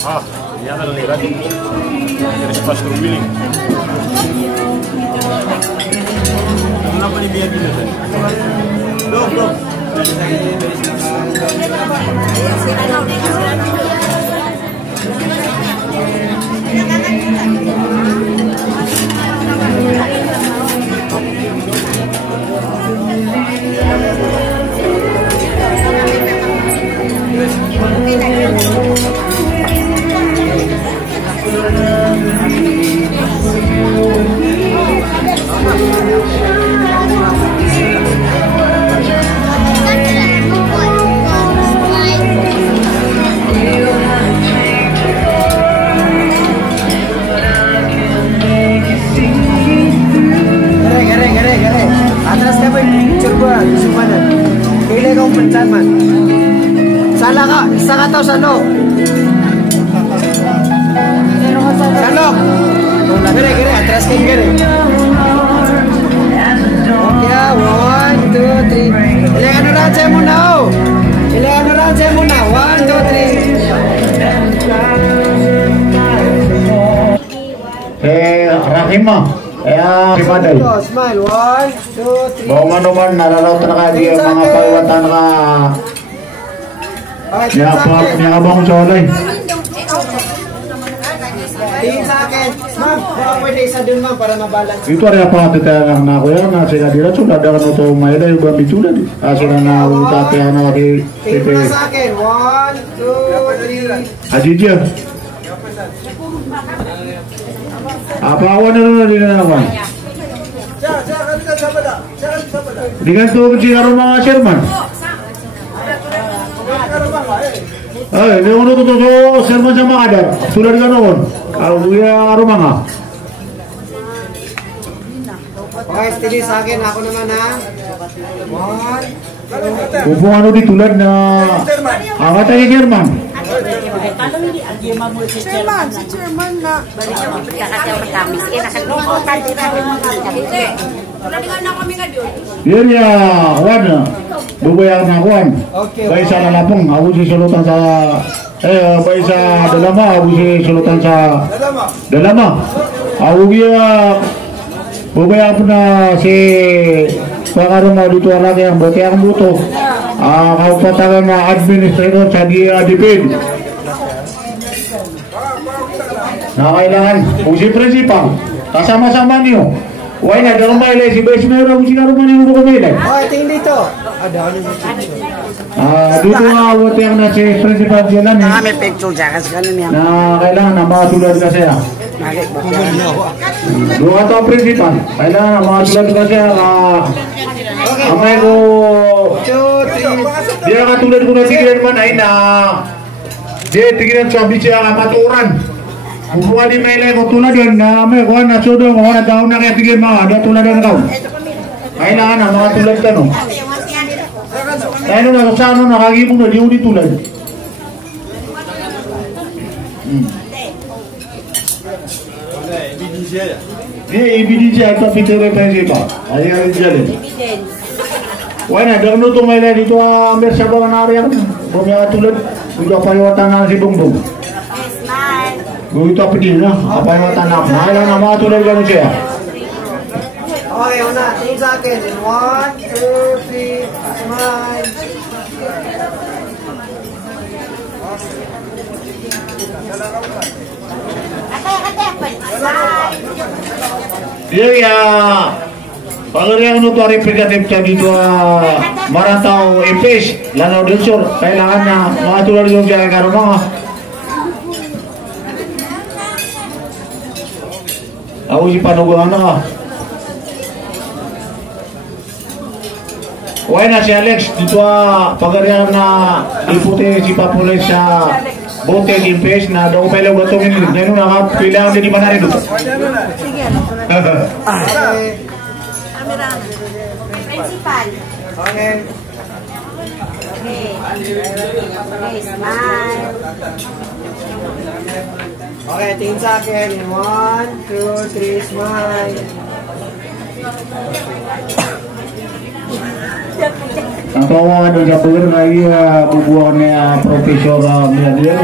Ah, yan ang lirat. Dari pas terpilih. Kenapa dibiar gini tadi? Dok. Atas ka ba coba mana? Pilih kau pencet man. Salah kak, isa ka tau sano. Sano. Gere, atas ka gere. Okay, 1, 2, 3. Ilangan orang saya muna oh. Ilangan orang saya muna. 1, 2, 3. Rahimah. Ya, Padel. Smile, 1, 2, 3. Bawa man nalalaw na dia mga paliwatan ka. Niya abang solay. Tingin sa akin. Ma'am, baka pwede isa dun ma'am para mabalance. Itu ada apa tetagang na ko yan na sila dira sudah ada kan to mayda yung gamit sudah di. Asira na utate na di. Tingin sa akin. 1, 2, 3. Ajija. Apa awan na din naman? Dengan tu kecil rumah Sherman. Ini untuk tu Sherman sama ada. Sudah dengan awan. Kalau dia rumah nggak? Okay, steady sa akin. Ako naman ha. 1. Kung ano ditulad na angat ay Sherman. Chairman na. Yan ya, wan. Bubayar na kuan. Okay. Bay sa lalapong, ako si sulutan sa bay sa dalama, ako si sulutan sa dalama. Ako dia bubayar po na si pagkaroon mo dito lagi ang bote ang buto. Kau patagan na administrator sa DPID. Na kailangan kung si principal kasama-sama niyo. Why na daw may si base mayor kung sino man yung bukumilay. Okay, tingin dito. Ada ano Dito nga awat yang na si principal diyan ni. Kami picture jakas kanan yan. Na kailangan na matulad kasi ah. Doon ato ang principal. Kailangan na matulad kasi amay ko 2, 3. dia katulad ko na tigilan man ay na dia tigilan sa bicara maturan. Bubuha di may lego tulad yun na may kuha na sudo mo na daw na kaya tigil mga ada tulad na daw. Kailangan na mga tulad ka no. Kaya nung nasasano nakagipong na di tulad. Dia IBDJ atau fitur principal. Ayo jalan. Wah na dahulu tu may dito ambil sa bawah area bumya tulad udah payawatan na si Bongbong. Gusto pa din na apa yung tanap na ilang na mga tulad gano'n siya. Okay, una. Tingin sa akin. 1, 2, 3. Smile. Iya, kalau yang nutuari pejabat dito marataw impes lano dulsur kailangan na mga tulad yung siya karon mga. Ako si panuguan na. Why na si Alex dito pagarihan na iputi si Papulis sa bote di impes na daw pala gatong ini ngayon nakapila din di mana rin. Sige. Principal. Okay. Okay, smile. Okay, tingin sa akin. 1, 2, 3, smile. Atau ada jatuhin lagi bubuannya profesional dia dia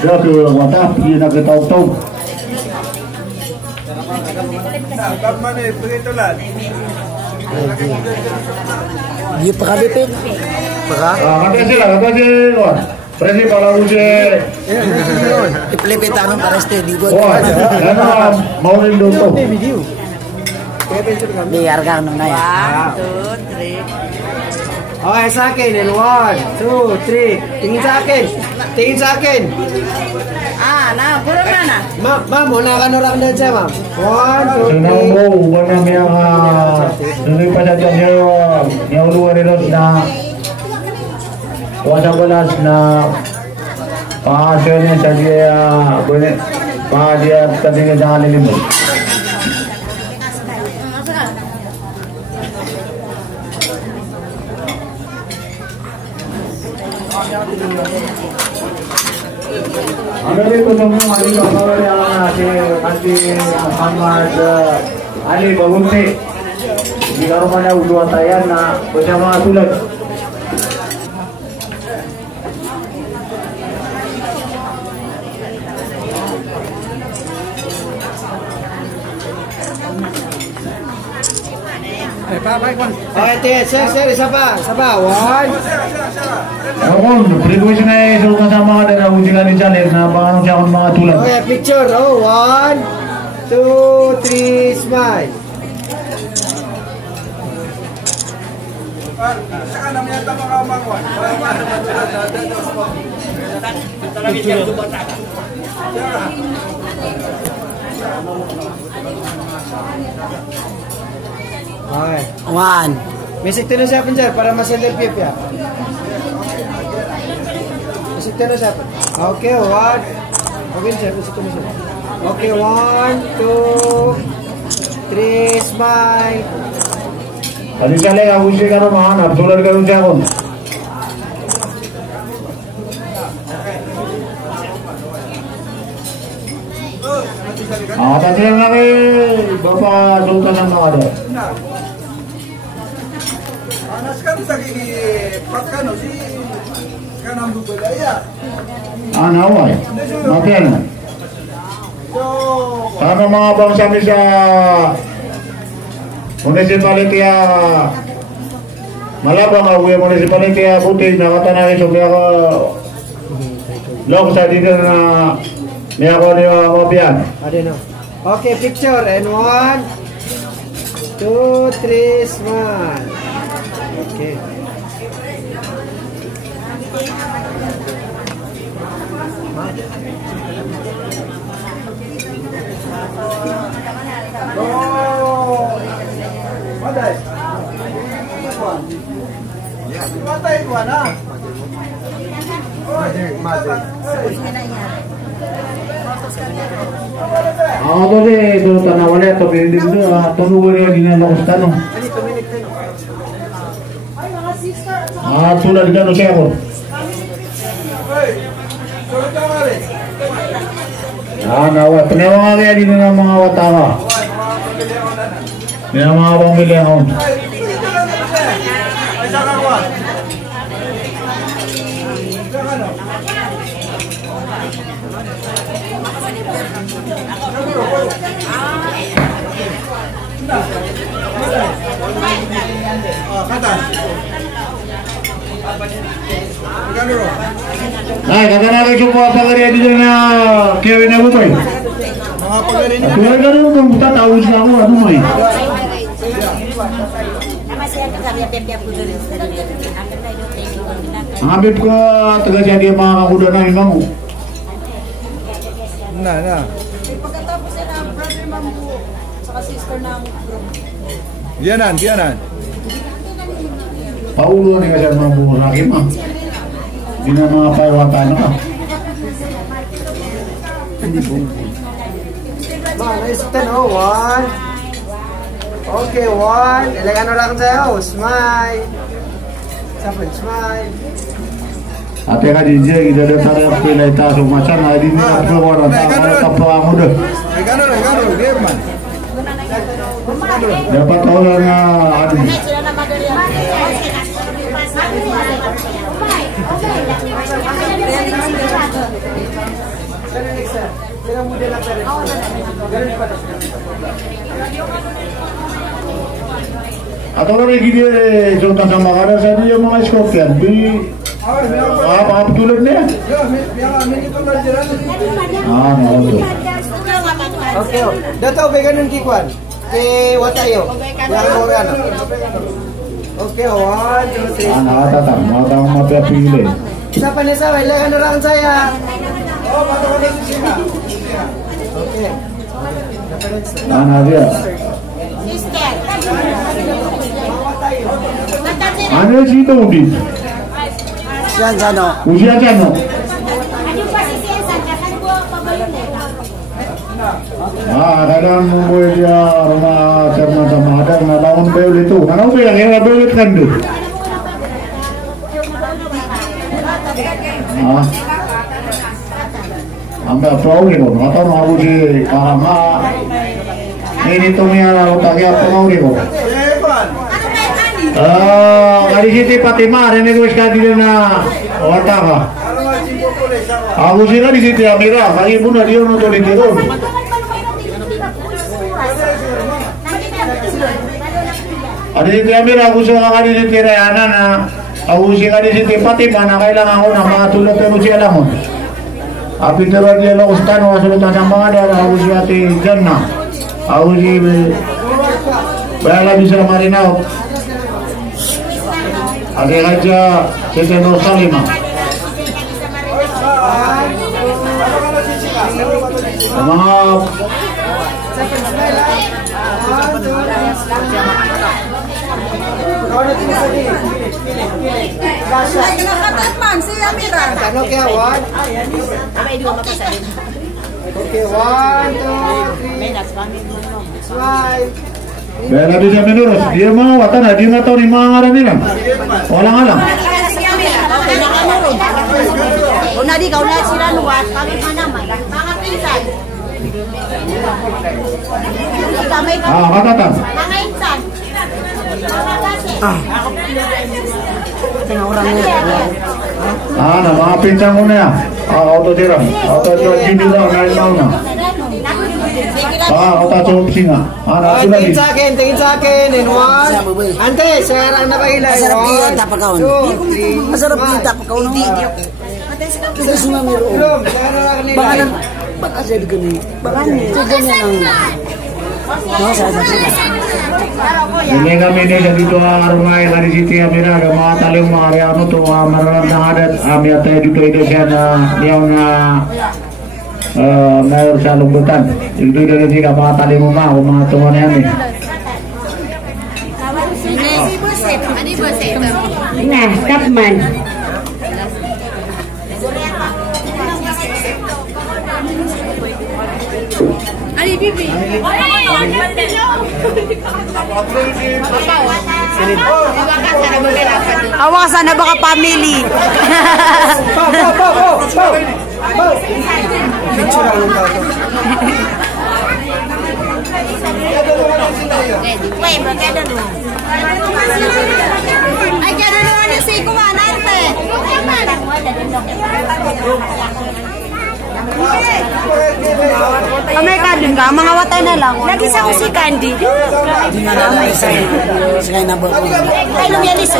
ke wadah dia nak ke tahu-tahu. Dia pakabipin. Paka? Katanya lah. Presi kalau uji. Ipelipit tanong para stay di gua. Wah, karena mau rindu tuh. Video. Biar ka nung na ya. 1, 2, 3. Okay, sa akin. And 1, 2, 3. Tingin sa akin. Tingin sa akin. Puro na. Ma'am, una ka norang din siya, ma'am. 1, 2, 3. Senang mo, wanam yang hindi pa sa dyan yung lugar nila na kuasa balas na paasyo niya sa dia dia katingin sa alin mo. Ada itu semua Ali Bakar yang nanti Muhammad Ali Bagumsi di rumahnya Udua Tayana bersama Tulen. Okay, sir, isa pa. 1. Namun, request na ito kasama ka na ujikan ni Chalet na panganong siya akong mga Tulen. Okay, picture. 1, 2, 3, smile. Okay. 1. Basic to na siya po sir, para masender pip ya. Basic to na siya po. Okay, 1. Okay sir, basic to na siya. Okay, 1, 2, 3, smile. Tadi Chalet, ang ujikan ka naman, Tulen ka rin siya akong. Tadi yang lagi Bapak Sultan ang nakada. Anas kan sakit pakan si kanam budaya. Naway, makin. Sana mga bangsa mi sa municipality Malabang uwi municipality Butig nakatanay so kaya ko log sa dito na niya ko niyo mabiyan. Ada no. Okay, picture and 1, 2, 3, smile. Okay. Matay. Matay ko na. Mother. Ako deh itu tanawalnya atau beli itu tunggu dia di dalam tanah. Sudah di dalam saya kok. Nawa penawang dia di dalam mga watawa. Di dalam mga pamilya ako. Ay, kagana ko po pagari dito na Kevin ako to. Mga pagari niya. Kaya gano'n kung tatawid na ako, ano mo eh. Ang abib ko, taga siya di mga kakuda na yung mo. Na. Pagkatapos ay na brother Mambu, saka sister ng group. Diyanan. Paulo ni kasi mga buhurakin mo. Hindi na mga paiwatan na ka. Nice 10, 1. Okay, 1. Ilagyan mo lang sa'yo. Smile. Sabi, smile. Ate ka DJ, kita datang yang pilih tas macam ada ini apa orang tak apa aku dah. Gano, German. Dapat tahu lah ada. Kira model lang pa rin. Ganun pa rin. Atau kalau gini contoh sama kada saya dia mga Scorpion di apa tulad niya? Nalito. Okay. Dato ba ganun kikwan? Watayo. Yang mo ano? Okay, 1, 2, 3. Nakatatang, mapapili. Isa pa ni sa wala ano lang saya. Okay. Dia. Ano si Tony? Siyan ano? Usia ano? Kadang mo dia rumah karena sama ada nabangun bel itu. Mana ubi yang bel kan tu? Anda tahu ni kau? Atau mau di karama? Ini tu ni ada utaknya apa mau ni kau? Kali sini Fatimah ini tu sekali na otak ah. Aku sih kan di situ Amira, kali pun dia nonton di turun. Ada di situ Amira, aku suka kali di situ Rayana na. Aku sih kan di situ Fatimah, na kailangan ako na matulog pero siya lang. Api terus dia lo ustan, wasul tak sama ada. Aku sih hati jannah. Aku sih bela bisa marinau. Ada raja Seseno Salima. Maaf. Ano kaya 1? Okay, 1, 2, 3. Smile. Bela bisa menurut. Dia mau atau dia nggak tahu ni mana nila. Walang-alang. Una di kau na sila luwas, kami mana man. Mga pinsan. Katakan. Mga insan. Mga kasi. Mga pinsang mo na yan. Auto tirang. Auto hindi daw, nahin mo na. Auto chopsi nga. Tingin sa akin, tingin sa akin. In 1. Ante, sir, ang nakahilay. 1, 2, 3. Masarap yung tapakaw ng video. Kasi sumamiro. Baka sa gani. Baka sa ganyan ang... Ini kami ni dito arumay kari Siti Amira ga mga talong mga ano to mararam na adat ami atay dito ito siya na yung mayor sa lunggutan. Dito ito siya mga talong mga tuwa na yan eh. Nah, Kapman. Ali bibi. Awa sana baka family. Ay, kaya na naman yung siko ka, nante. Amay ka dun ka, mga watay na lang. Lagi sa ko si Candy. Di na naman isa. Sige na ba? Ay, lumyalis.